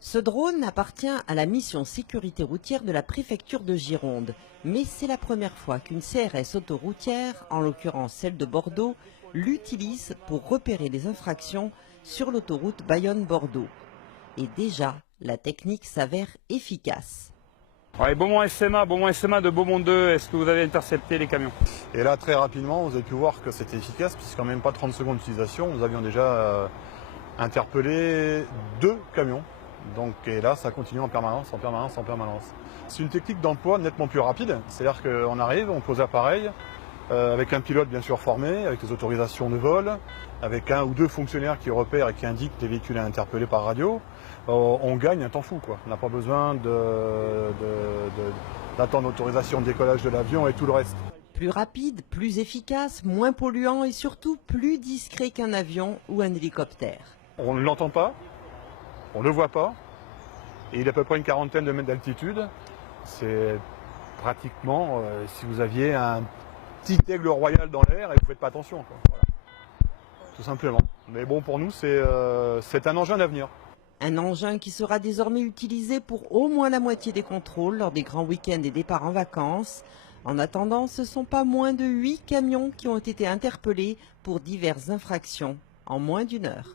Ce drone appartient à la mission sécurité routière de la préfecture de Gironde. Mais c'est la première fois qu'une CRS autoroutière, en l'occurrence celle de Bordeaux, l'utilise pour repérer les infractions sur l'autoroute Bayonne-Bordeaux. Et déjà, la technique s'avère efficace. Ouais, Beaumont SMA de Beaumont 2, est-ce que vous avez intercepté les camions? Et là, très rapidement, vous avez pu voir que c'était efficace, puisqu'en même pas 30 secondes d'utilisation, nous avions déjà interpellé 2 camions. Donc, et là, ça continue en permanence. C'est une technique d'emploi nettement plus rapide, c'est-à-dire qu'on arrive, on pose l'appareil, avec un pilote bien sûr formé, avec les autorisations de vol, avec 1 ou 2 fonctionnaires qui repèrent et qui indiquent les véhicules à interpeller par radio. On gagne un temps fou, quoi. On n'a pas besoin d'attendre l'autorisation de décollage de l'avion et tout le reste. Plus rapide, plus efficace, moins polluant et surtout plus discret qu'un avion ou un hélicoptère. On ne l'entend pas, on ne le voit pas, et il a à peu près une quarantaine de mètres d'altitude. C'est pratiquement, si vous aviez un petit aigle royal dans l'air et vous ne faites pas attention, quoi. Voilà. Tout simplement. Mais bon, pour nous, c'est un engin d'avenir. Un engin qui sera désormais utilisé pour au moins la moitié des contrôles lors des grands week-ends et départs en vacances. En attendant, ce ne sont pas moins de 8 camions qui ont été interpellés pour diverses infractions en moins d'1 heure.